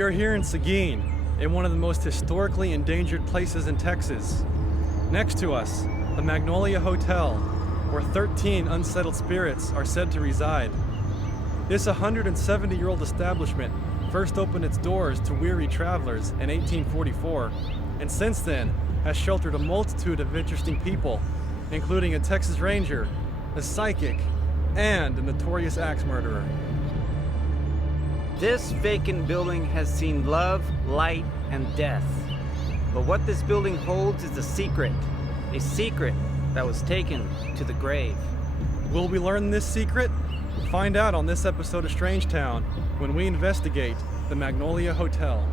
We are here in Seguin, in one of the most historically endangered places in Texas. Next to us, the Magnolia Hotel, where 13 unsettled spirits are said to reside. This 170-year-old establishment first opened its doors to weary travelers in 1844, and since then has sheltered a multitude of interesting people, including a Texas Ranger, a psychic, and a notorious axe murderer. This vacant building has seen love, light, and death. But what this building holds is a secret that was taken to the grave. Will we learn this secret? Find out on this episode of Strangetown when we investigate the Magnolia Hotel.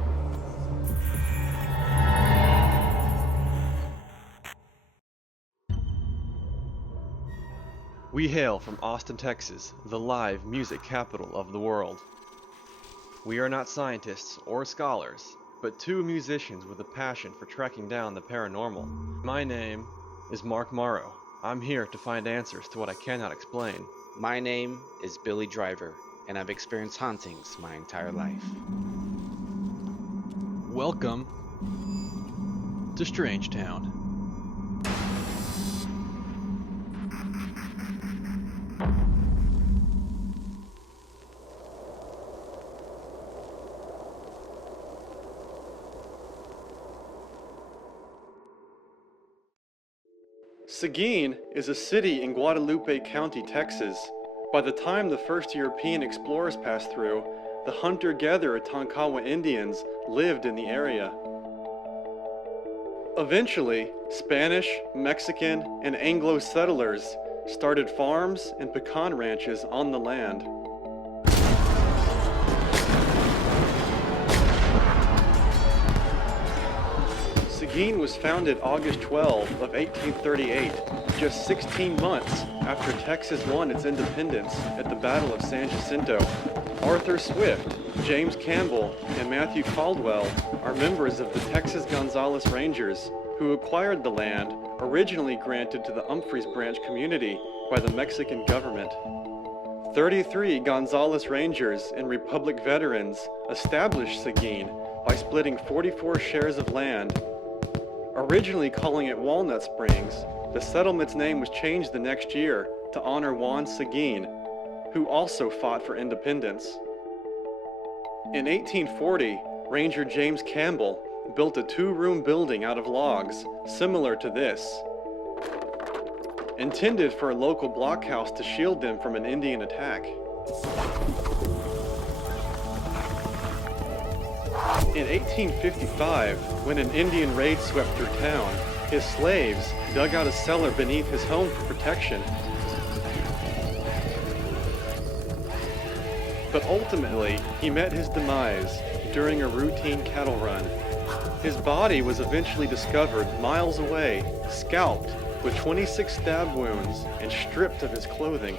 We hail from Austin, Texas, the live music capital of the world. We are not scientists or scholars, but two musicians with a passion for tracking down the paranormal. My name is Mark Morrow. I'm here to find answers to what I cannot explain. My name is Billy Driver, and I've experienced hauntings my entire life. Welcome to Strangetown. Seguin is a city in Guadalupe County, Texas. By the time the first European explorers passed through, the hunter-gatherer Tonkawa Indians lived in the area. Eventually, Spanish, Mexican, and Anglo settlers started farms and pecan ranches on the land. Seguin was founded August 12 of 1838, just 16 months after Texas won its independence at the Battle of San Jacinto. Arthur Swift, James Campbell, and Matthew Caldwell are members of the Texas Gonzales Rangers, who acquired the land originally granted to the Humphreys Branch community by the Mexican government. 33 Gonzales Rangers and Republic veterans established Seguin by splitting 44 shares of land. Originally calling it Walnut Springs, the settlement's name was changed the next year to honor Juan Seguin, who also fought for independence. In 1840, Ranger James Campbell built a two-room building out of logs, similar to this, intended for a local blockhouse to shield them from an Indian attack. In 1855, when an Indian raid swept through town, his slaves dug out a cellar beneath his home for protection. But ultimately, he met his demise during a routine cattle run. His body was eventually discovered miles away, scalped with 26 stab wounds and stripped of his clothing.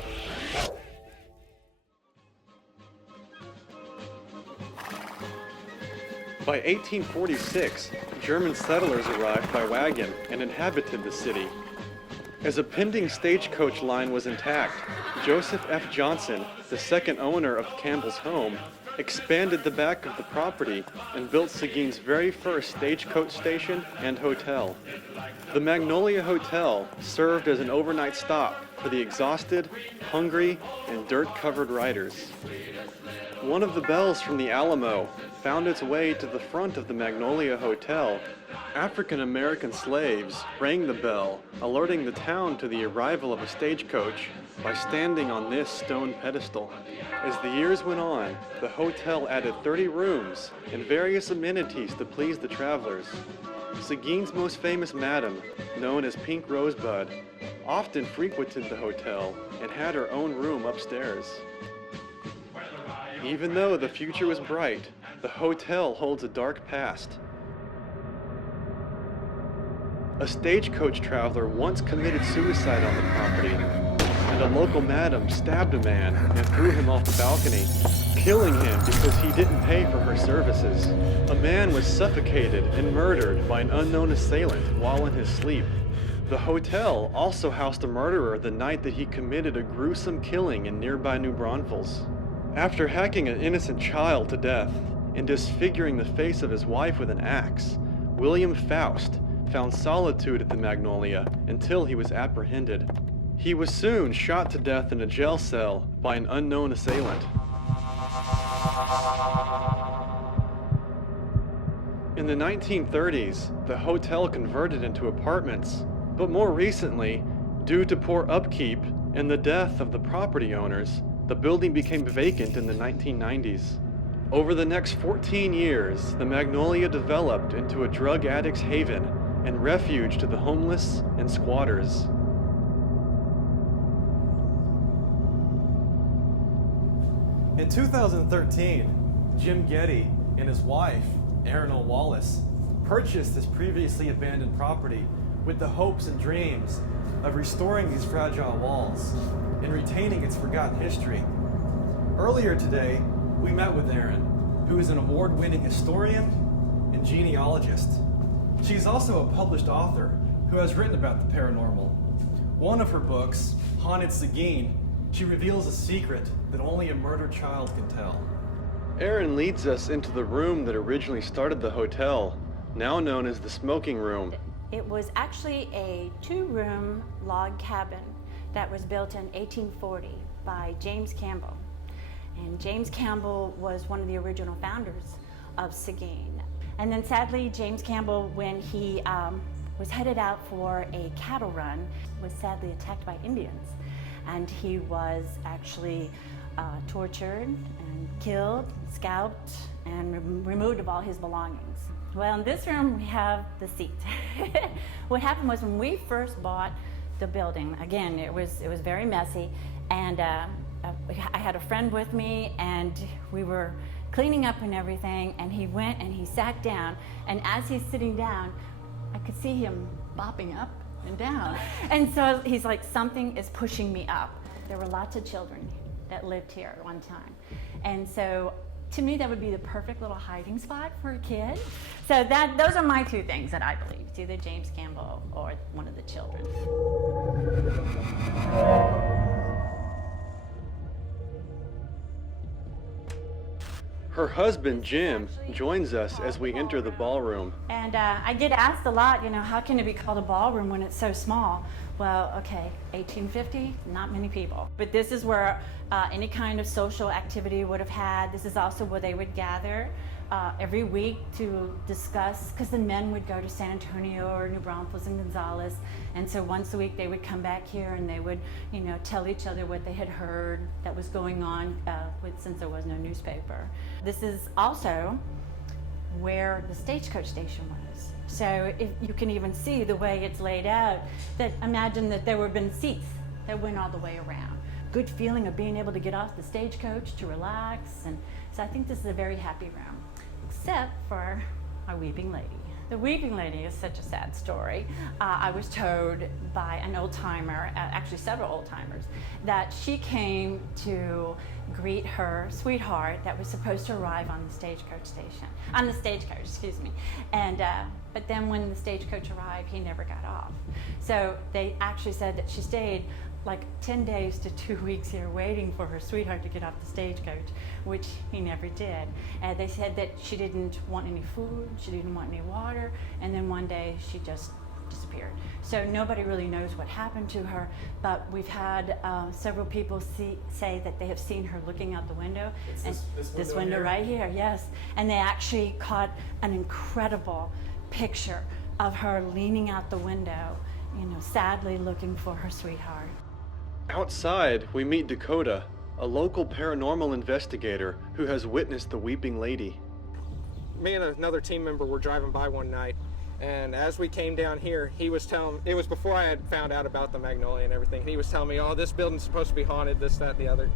By 1846, German settlers arrived by wagon and inhabited the city. As a pending stagecoach line was intact, Joseph F. Johnson, the second owner of Campbell's home, expanded the back of the property and built Seguin's very first stagecoach station and hotel. The Magnolia Hotel served as an overnight stop for the exhausted, hungry, and dirt-covered riders. One of the bells from the Alamo found its way to the front of the Magnolia Hotel. African-American slaves rang the bell, alerting the town to the arrival of a stagecoach by standing on this stone pedestal. As the years went on, the hotel added 30 rooms and various amenities to please the travelers. Seguin's most famous madam, known as Pink Rosebud, often frequented the hotel and had her own room upstairs. Even though the future was bright, the hotel holds a dark past. A stagecoach traveler once committed suicide on the property, and a local madam stabbed a man and threw him off the balcony, killing him because he didn't pay for her services. A man was suffocated and murdered by an unknown assailant while in his sleep. The hotel also housed a murderer the night that he committed a gruesome killing in nearby New Braunfels. After hacking an innocent child to death, and disfiguring the face of his wife with an axe, William Faust found solitude at the Magnolia until he was apprehended. He was soon shot to death in a jail cell by an unknown assailant. In the 1930s, the hotel converted into apartments, but more recently, due to poor upkeep and the death of the property owners, the building became vacant in the 1990s. Over the next 14 years, the Magnolia developed into a drug addict's haven and refuge to the homeless and squatters. In 2013, Jim Getty and his wife, Erin Wallace, purchased this previously abandoned property with the hopes and dreams of restoring these fragile walls and retaining its forgotten history. Earlier today, we met with Erin, who is an award-winning historian and genealogist. She's also a published author who has written about the paranormal. One of her books, Haunted Seguin, she reveals a secret that only a murdered child can tell. Erin leads us into the room that originally started the hotel, now known as the smoking room. It was actually a 2-room log cabin that was built in 1840 by James Campbell. And James Campbell was one of the original founders of Seguin. And then sadly, James Campbell, when he was headed out for a cattle run, was sadly attacked by Indians. And he was actually tortured and killed, scalped, and removed of all his belongings. Well, in this room, we have the seat. What happened was when we first bought the building, again, it was very messy, and I had a friend with me, and we were cleaning up and everything, and he went and he sat down, and as he's sitting down, I could see him bopping up and down. And so he's like, something is pushing me up. There were lots of children that lived here at one time. And so to me, that would be the perfect little hiding spot for a kid. So those are my 2 things that I believe. It's either James Campbell or one of the children. Her husband, Jim, joins us as we enter the ballroom. And I get asked a lot, how can it be called a ballroom when it's so small? Well, okay, 1850, not many people. But this is where any kind of social activity would have had. This is also where they would gather every week to discuss, because the men would go to San Antonio or New Braunfels and Gonzales. And so once a week they would come back here and they would, tell each other what they had heard that was going on since there was no newspaper. This is also where the Stagecoach Station was. So if you can even see the way it's laid out, that imagine that there would have been seats that went all the way around. Good feeling of being able to get off the stagecoach to relax. And so I think this is a very happy room, except for our weeping lady. The weeping lady is such a sad story. I was told by an old timer, actually several old timers, that she came to greet her sweetheart that was supposed to arrive on the stagecoach station, excuse me. And but then when the stagecoach arrived, he never got off. So they actually said that she stayed like 10 days to 2 weeks here waiting for her sweetheart to get off the stagecoach, which he never did. They said that she didn't want any food, she didn't want any water, and then one day she just disappeared. So nobody really knows what happened to her, but we've had several people say that they have seen her looking out the window. This window right here, yes. And they actually caught an incredible picture of her leaning out the window, sadly looking for her sweetheart. Outside, we meet Dakota, a local paranormal investigator who has witnessed the weeping lady. Me and another team member were driving by one night, and as we came down here, he was telling, it was before I had found out about the Magnolia and everything, he was telling me, oh, this building's supposed to be haunted, this, that, and the other.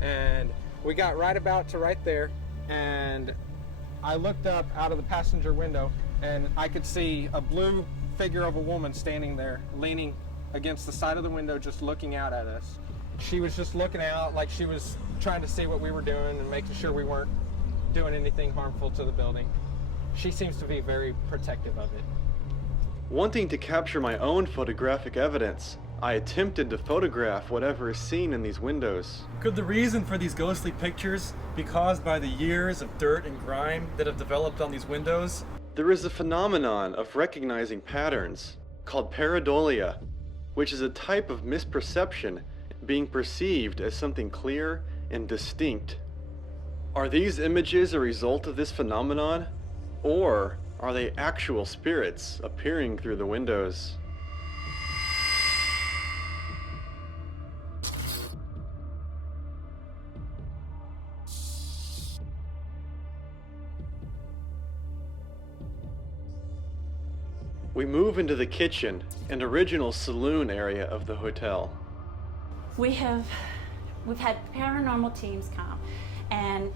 And we got right about to right there, and I looked up out of the passenger window, and I could see a blue figure of a woman standing there, leaning against the side of the window, just looking out at us. She was just looking out like she was trying to see what we were doing and making sure we weren't doing anything harmful to the building. She seems to be very protective of it. Wanting to capture my own photographic evidence, I attempted to photograph whatever is seen in these windows. Could the reason for these ghostly pictures be caused by the years of dirt and grime that have developed on these windows? There is a phenomenon of recognizing patterns called pareidolia, which is a type of misperception being perceived as something clear and distinct. Are these images a result of this phenomenon, or are they actual spirits appearing through the windows? We move into the kitchen and original saloon area of the hotel. We've had paranormal teams come, and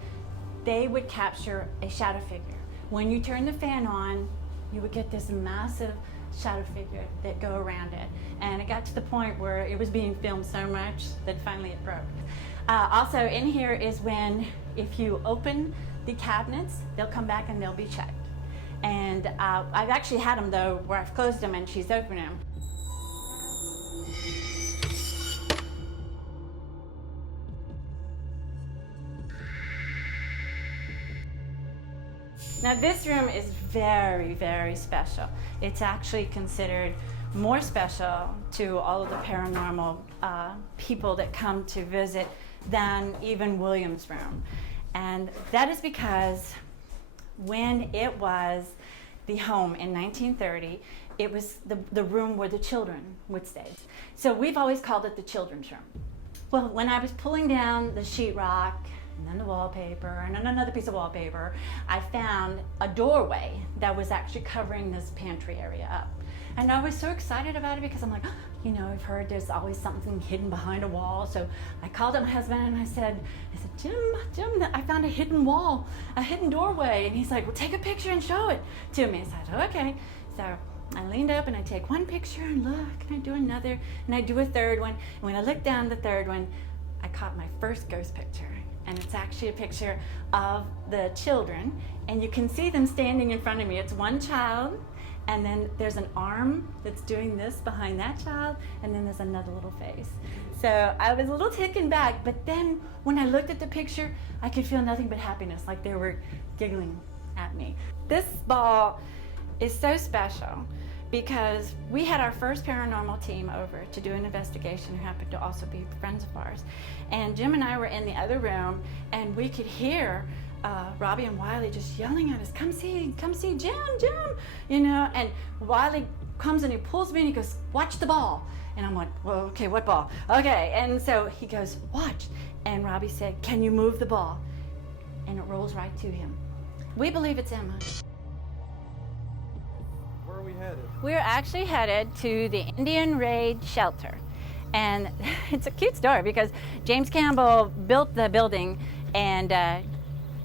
they would capture a shadow figure. When you turn the fan on, you would get this massive shadow figure that go around it. And it got to the point where it was being filmed so much that finally it broke. Also in here is when, if you open the cabinets, they'll come back and they'll be checked. And I've actually had them though, where I've closed them and she's opened them. Now this room is very, very special. It's actually considered more special to all of the paranormal people that come to visit than even William's room. And that is because when it was the home in 1930, it was the room where the children would stay. So we've always called it the children's room. Well, when I was pulling down the sheetrock, and then the wallpaper, and then another piece of wallpaper, I found a doorway that was actually covering this pantry area up. And I was so excited about it because I'm like, you know, I've heard there's always something hidden behind a wall. So I called up my husband and I said, Jim, I found a hidden wall, a hidden doorway. And he's like, well, take a picture and show it to me. I said, okay. So I leaned up and I take one picture and look, and I do another, and I do a third one. And when I look down the third one, I caught my first ghost picture. And it's actually a picture of the children, and you can see them standing in front of me. It's one child, and then there's an arm that's doing this behind that child, and then there's another little face. So I was a little taken back, but then when I looked at the picture, I could feel nothing but happiness, like they were giggling at me. This ball is so special because we had our first paranormal team over to do an investigation who happened to also be friends of ours. And Jim and I were in the other room, and we could hear Robbie and Wiley just yelling at us, come see Jim, you know, and Wiley comes and he pulls me and he goes, watch the ball. And I'm like, well, okay, what ball? Okay, and so he goes, watch. And Robbie said, can you move the ball? And it rolls right to him. We believe it's Emma. Where are we headed? We're actually headed to the Indian Raid Shelter. And it's a cute story because James Campbell built the building, and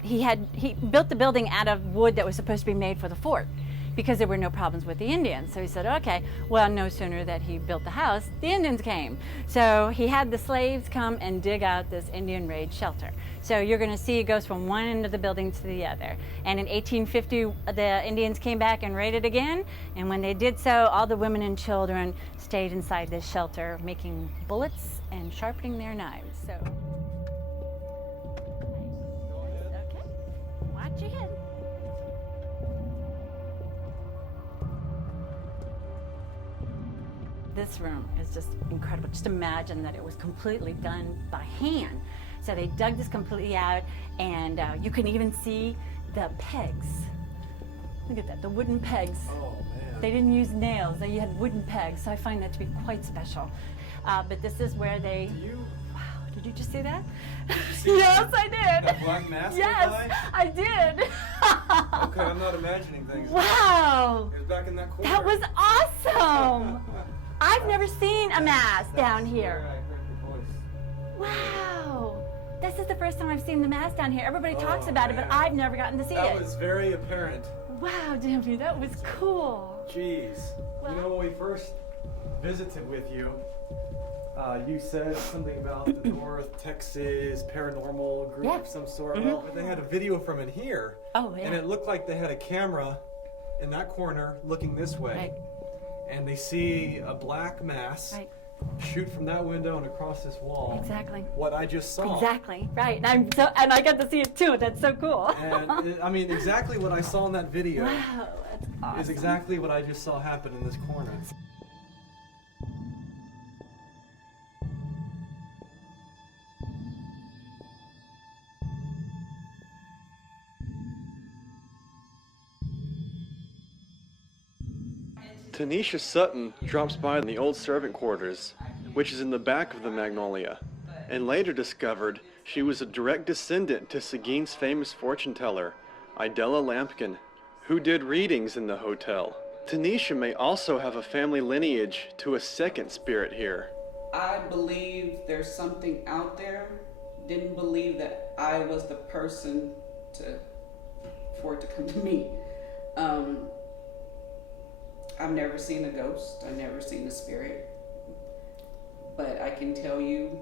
he built the building out of wood that was supposed to be made for the fort because there were no problems with the Indians. So he said, okay, well, no sooner that he built the house, the Indians came. So he had the slaves come and dig out this Indian Raid Shelter. So you're going to see it goes from one end of the building to the other. And in 1850, the Indians came back and raided again. And when they did so, all the women and children stayed inside this shelter, making bullets and sharpening their knives. So, okay, watch your head. This room is just incredible. Just imagine that it was completely done by hand. So they dug this completely out, and you can even see the pegs. Look at that, the wooden pegs. Oh, man. They didn't use nails, they had wooden pegs, so I find that to be quite special. But this is where they... Wow, did you just see that? Yes, I did. That black mask? Yes, I did. Okay, I'm not imagining things. Wow. It was back in that corner. That was awesome. I've never seen a mask down here. I heard your voice. Wow. This is the first time I've seen the mask down here. Everybody talks about it, but I've never gotten to see That it. was very apparent. Wow, Jimmy, that was cool. Jeez. Well- You know, when we first visited with you, you said something about the North Texas paranormal group Yeah. of some sort. Mhm. But they had a video from it here. Oh, yeah. And it looked like they had a camera in that corner looking this way. Right. And they see a black mass Right. shoot from that window and across this wall. Exactly. What I just saw. Exactly, right. And I got to see it too. That's so cool. And I mean, exactly what I saw in that video Wow, that's awesome. is exactly what I just saw happen in this corner. Tanisha Sutton drops by in the old servant quarters, which is in the back of the Magnolia, and later discovered she was a direct descendant to Seguin's famous fortune teller, Idella Lampkin, who did readings in the hotel. Tanisha may also have a family lineage to a second spirit here. I believe there's something out there. Didn't believe that I was the person for it to come to me. I've never seen a ghost. I've never seen a spirit. But I can tell you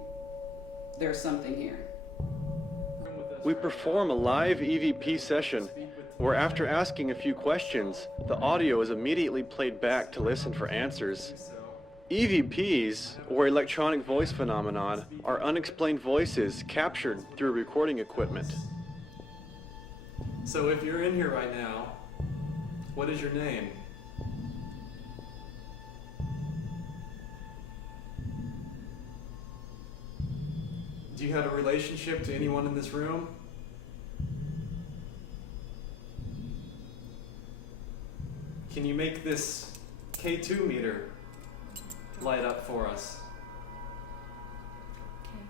there's something here. We perform a live EVP session where, after asking a few questions, the audio is immediately played back to listen for answers. EVPs, or electronic voice phenomenon, are unexplained voices captured through recording equipment. So if you're in here right now, what is your name? Do you have a relationship to anyone in this room? Can you make this K2 meter light up for us? Okay,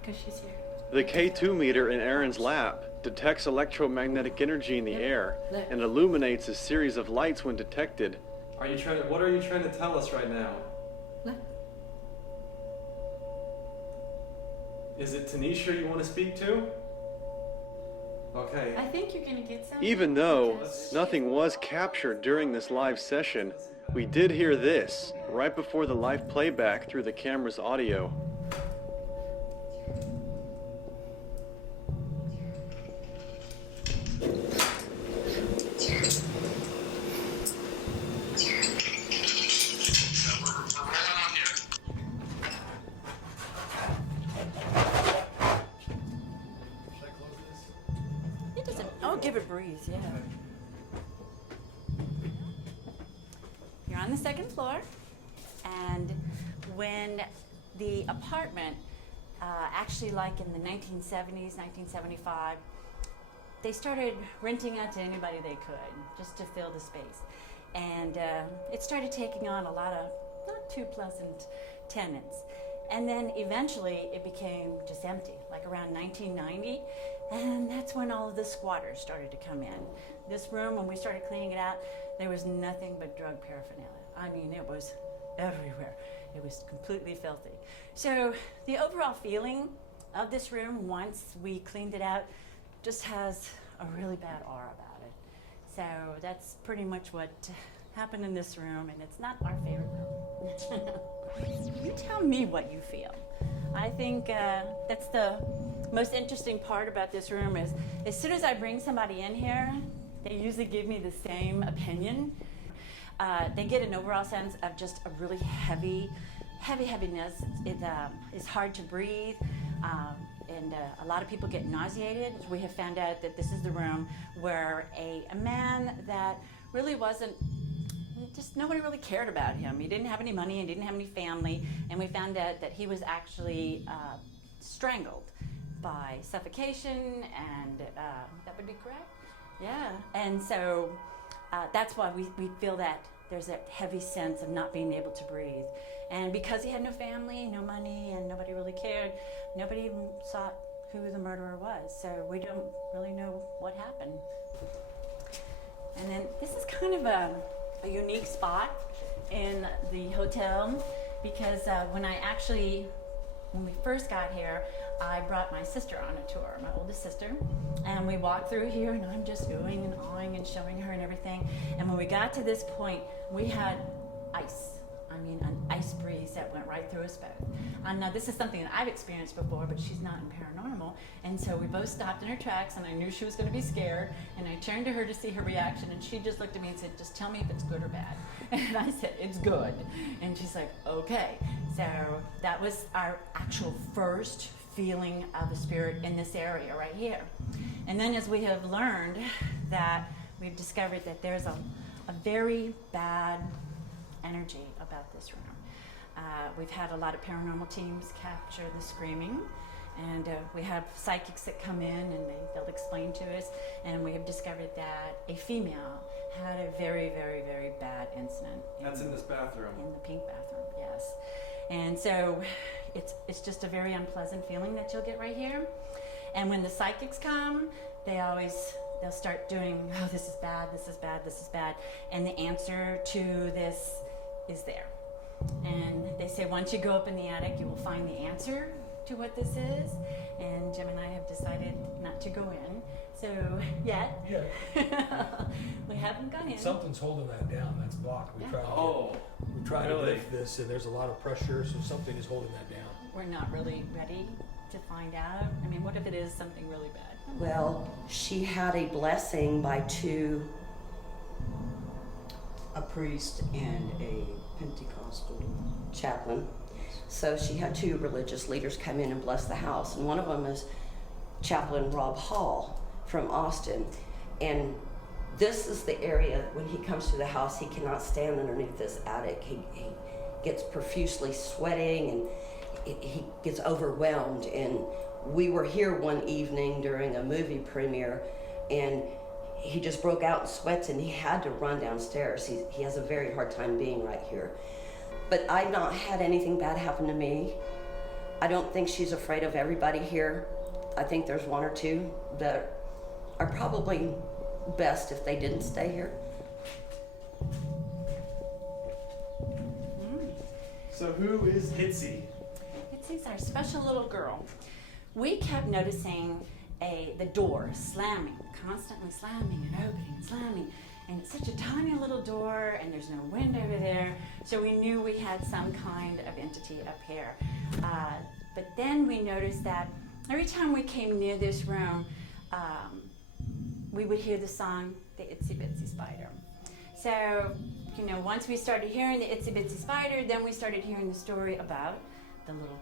because she's here. The K2 meter in Aaron's lap detects electromagnetic energy in the air and illuminates a series of lights when detected. What are you trying to tell us right now? Look. Is it Tanisha you want to speak to? Okay. I think you're gonna get something. Even though because- nothing was captured during this live session, we did hear this right before the live playback through the camera's audio. It doesn't. Oh, give it breeze. Yeah. You're on the second floor, and when the apartment, actually, like in the 1970s, 1975, they started renting out to anybody they could, just to fill the space, and it started taking on a lot of not too pleasant tenants. And then eventually it became just empty, like around 1990. And that's when all of the squatters started to come in. This room, when we started cleaning it out, there was nothing but drug paraphernalia. I mean, it was everywhere. It was completely filthy. So the overall feeling of this room, once we cleaned it out, just has a really bad aura about it. So that's pretty much what happened in this room, and it's not our favorite room. You tell me what you feel. I think that's the most interesting part about this room is as soon as I bring somebody in here, they usually give me the same opinion. They get an overall sense of just a really heaviness. It is hard to breathe, and a lot of people get nauseated. We have found out that this is the room where a man that really wasn't, just nobody really cared about him. He didn't have any money and didn't have any family, and we found out that he was actually strangled by suffocation, and that would be correct? Yeah. And so that's why we feel that there's that heavy sense of not being able to breathe. And because he had no family, no money, and nobody really cared, nobody even sought who the murderer was. So we don't really know what happened. And then this is kind of a unique spot in the hotel because when we first got here, I brought my sister on a tour, my oldest sister, and we walked through here, and I'm just oohing and awing and showing her and everything. And when we got to this point, we had ice. I I mean, an ice breeze that went right through us both. Now, this is something that I've experienced before, but she's not in paranormal. And so we both stopped in our tracks, and I knew she was going to be scared. And I turned to her to see her reaction, and she just looked at me and said, "Just tell me if it's good or bad." And I said, "It's good." And she's like, "Okay." So that was our actual first feeling of a spirit in this area right here. And then as we have learned that we've discovered that there's a very bad energy about this room. We've had a lot of paranormal teams capture the screaming, and we have psychics that come in and they'll explain to us, and we have discovered that a female had a very, very, very bad incident. That's in this bathroom. In the pink bathroom, yes. And so it's just a very unpleasant feeling that you'll get right here. And when the psychics come, they'll start doing, "Oh, this is bad, this is bad, this is bad." And the answer to this is there. And they say once you go up in the attic, you will find the answer to what this is. And Jim and I have decided not to go in. So, yet. Yeah. We haven't gone in. Something's holding that down. That's blocked. We Yeah. tried to really? lift this, and there's a lot of pressure, so something is holding that down. We're not really ready to find out. I mean, what if it is something really bad? Well, she had a blessing by a priest and a Pentecostal chaplain. So she had two religious leaders come in and bless the house. And one of them is Chaplain Rob Hall from Austin. And this is the area, when he comes to the house, he cannot stand underneath this attic. He gets profusely sweating and he gets overwhelmed. And we were here one evening during a movie premiere, and he just broke out in sweats and he had to run downstairs. He has a very hard time being right here. But I've not had anything bad happen to me. I don't think she's afraid of everybody here. I think there's one or two that are probably best if they didn't stay here. So who is Hitsy? Hitsy's our special little girl. We kept noticing the door slamming, constantly slamming and opening, slamming. And it's such a tiny little door, and there's no wind over there, so we knew we had some kind of entity up here. But then we noticed that every time we came near this room, we would hear the song, the Itsy Bitsy Spider. So, once we started hearing the Itsy Bitsy Spider, then we started hearing the story about the little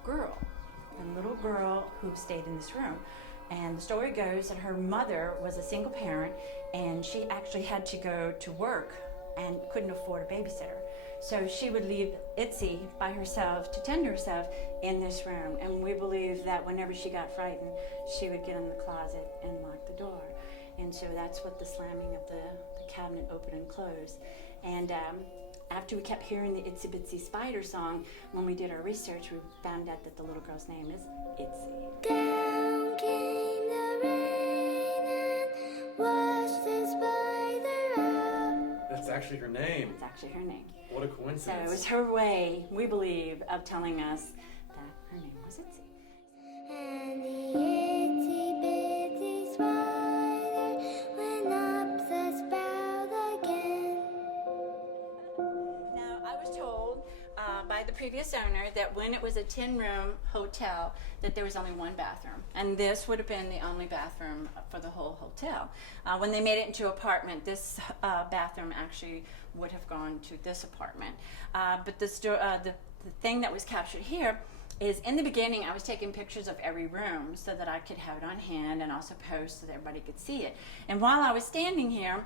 girl who stayed in this room. And the story goes that her mother was a single parent, and she actually had to go to work and couldn't afford a babysitter. So she would leave Itsy by herself to tend to herself in this room. And we believe that whenever she got frightened, she would get in the closet and lock the door. And so that's what the slamming of the cabinet open and close. And after we kept hearing the Itsy Bitsy Spider song, when we did our research, we found out that the little girl's name is Itsy. Down came the rain and washed the spider out. That's actually her name. It's actually her name. What a So coincidence. it was her way, we believe, of telling us that her name was Itsy. And the itsy bitsy spider went up the spout again. Now, I was told by the previous owner that when it was a 10-room hotel, that there was only one bathroom. And this would have been the only bathroom for the whole hotel. When they made it into an apartment, this bathroom actually would have gone to this apartment. But the thing that was captured here is, in the beginning, I was taking pictures of every room so that I could have it on hand and also post so that everybody could see it. And while I was standing here,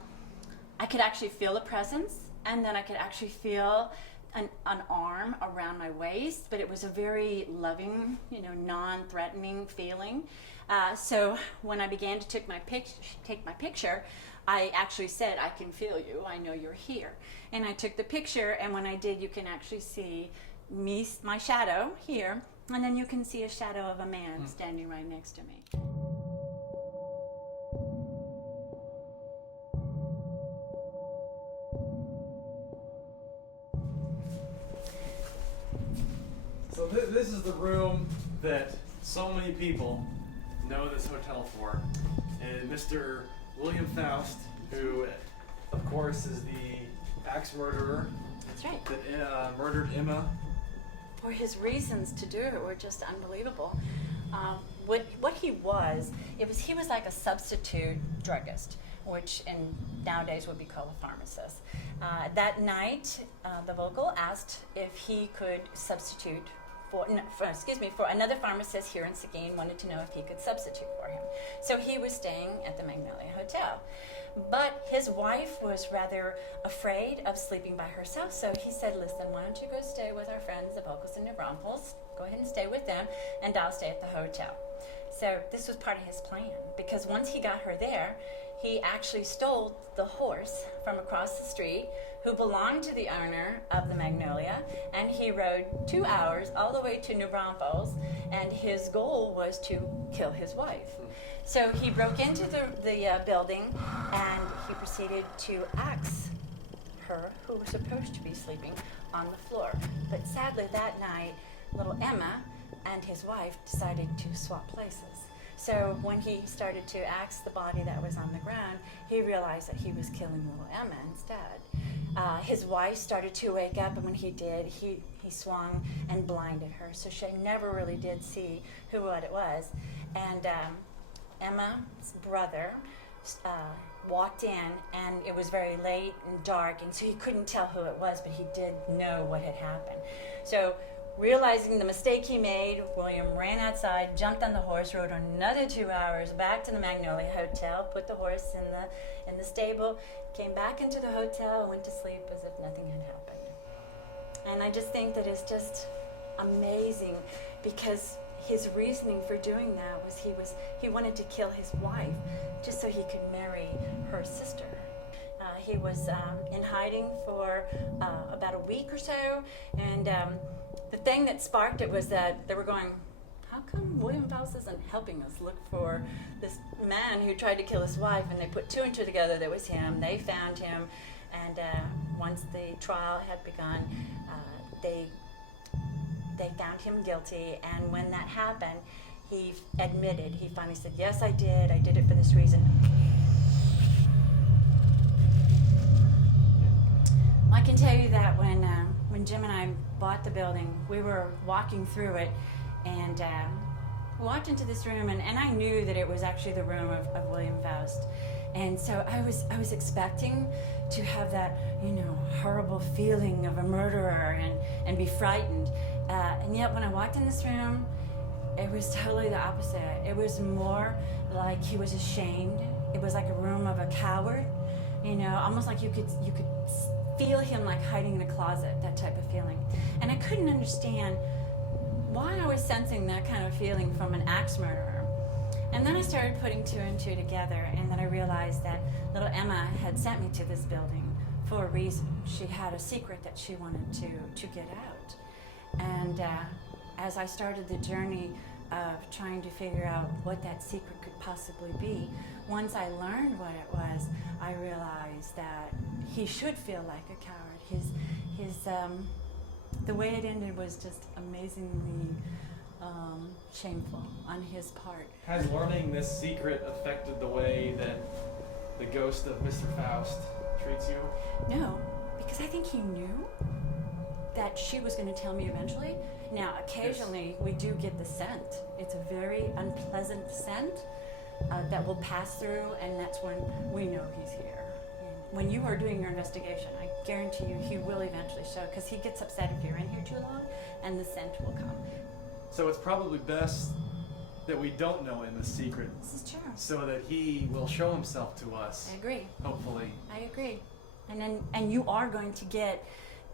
I could actually feel a presence, and then I could actually feel an arm around my waist, but it was a very loving, non-threatening feeling. So when I began to take my picture, I actually said, "I can feel you, I know you're here." And I took the picture, and when I did, you can actually see me, my shadow here, and then you can see a shadow of a man standing right next to me. So this is the room that so many people know this hotel for. And Mr. William Faust, who of course is the axe murderer in That's right. that murdered Emma. For his reasons to do it were just unbelievable. What he was like a substitute druggist, which nowadays would be called a pharmacist. That night, the local asked if he could substitute for another pharmacist here in Seguin wanted to know if he could substitute for him. So he was staying at the Magnolia Hotel. But his wife was rather afraid of sleeping by herself, so he said, listen, why don't you go stay with our friends, the Vocals and Navramples? Go ahead and stay with them, and I'll stay at the hotel. So this was part of his plan, because once he got her there, he actually stole the horse from across the street, who belonged to the owner of the Magnolia, and he rode 2 hours all the way to Navramples, and his goal was to kill his wife. So he broke into the building, and he proceeded to axe her, who was supposed to be sleeping on the floor. But sadly that night, little Emma and his wife decided to swap places. So when he started to axe the body that was on the ground, he realized that he was killing little Emma instead. His wife started to wake up, and when he did, he swung and blinded her. So she never really did see what it was. And Emma's brother walked in, and it was very late and dark, and so he couldn't tell who it was, but he did know what had happened. So realizing the mistake he made, William ran outside, jumped on the horse, rode another 2 hours back to the Magnolia Hotel, put the horse in the stable, came back into the hotel, and went to sleep as if nothing had happened. And I just think that it's just amazing, because his reasoning for doing that was he wanted to kill his wife just so he could marry her sister. He was in hiding for about a week or so, and the thing that sparked it was that they were going, how come William Faust isn't helping us look for this man who tried to kill his wife? And they put two and two together. There was him. They found him, and once the trial had begun, they found him guilty. And when that happened, he admitted. He finally said, "Yes, I did. I did it for this reason." I can tell you that when Jim and I bought the building, we were walking through it, and we walked into this room, and I knew that it was actually the room of William Faust. And so I was expecting to have that, horrible feeling of a murderer and be frightened. And yet when I walked in this room, it was totally the opposite. It was more like he was ashamed. It was like a room of a coward, almost like you could feel him like hiding in a closet, that type of feeling. And I couldn't understand why I was sensing that kind of feeling from an axe murderer. And then I started putting two and two together, and then I realized that little Emma had sent me to this building for a reason. She had a secret that she wanted to get out. And as I started the journey of trying to figure out what that secret could possibly be, once I learned what it was, I realized that he should feel like a coward. The way it ended was just amazingly shameful on his part. Has learning this secret affected the way that the ghost of Mr. Faust treats you? No, because I think he knew that she was going to tell me eventually. Now, occasionally we do get the scent. It's a very unpleasant scent that will pass through, and that's when we know he's here. And when you are doing your investigation, I guarantee you he will eventually show, because he gets upset if you're in here too long, and the scent will come. So it's probably best that we don't know him the secret. This is true. So that he will show himself to us. I agree. Hopefully. I agree. And you are going to get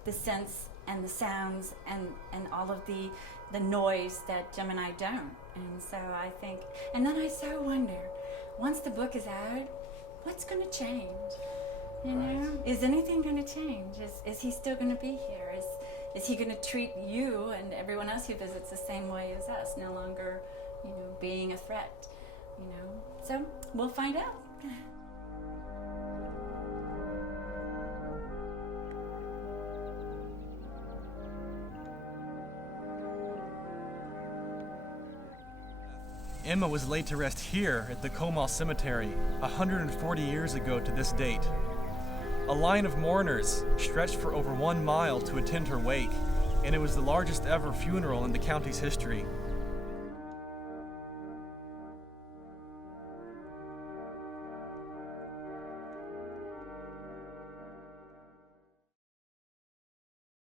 the scents and the sounds and all of the noise that Jim and I don't. And so I think, and then I so wonder, once the book is out, what's going to change? Is anything going to change? Is he still going to be here? Is he going to treat you and everyone else who visits the same way as us, no longer, being a threat? So we'll find out. Emma was laid to rest here at the Comal Cemetery 140 years ago to this date. A line of mourners stretched for over 1 mile to attend her wake, and it was the largest ever funeral in the county's history.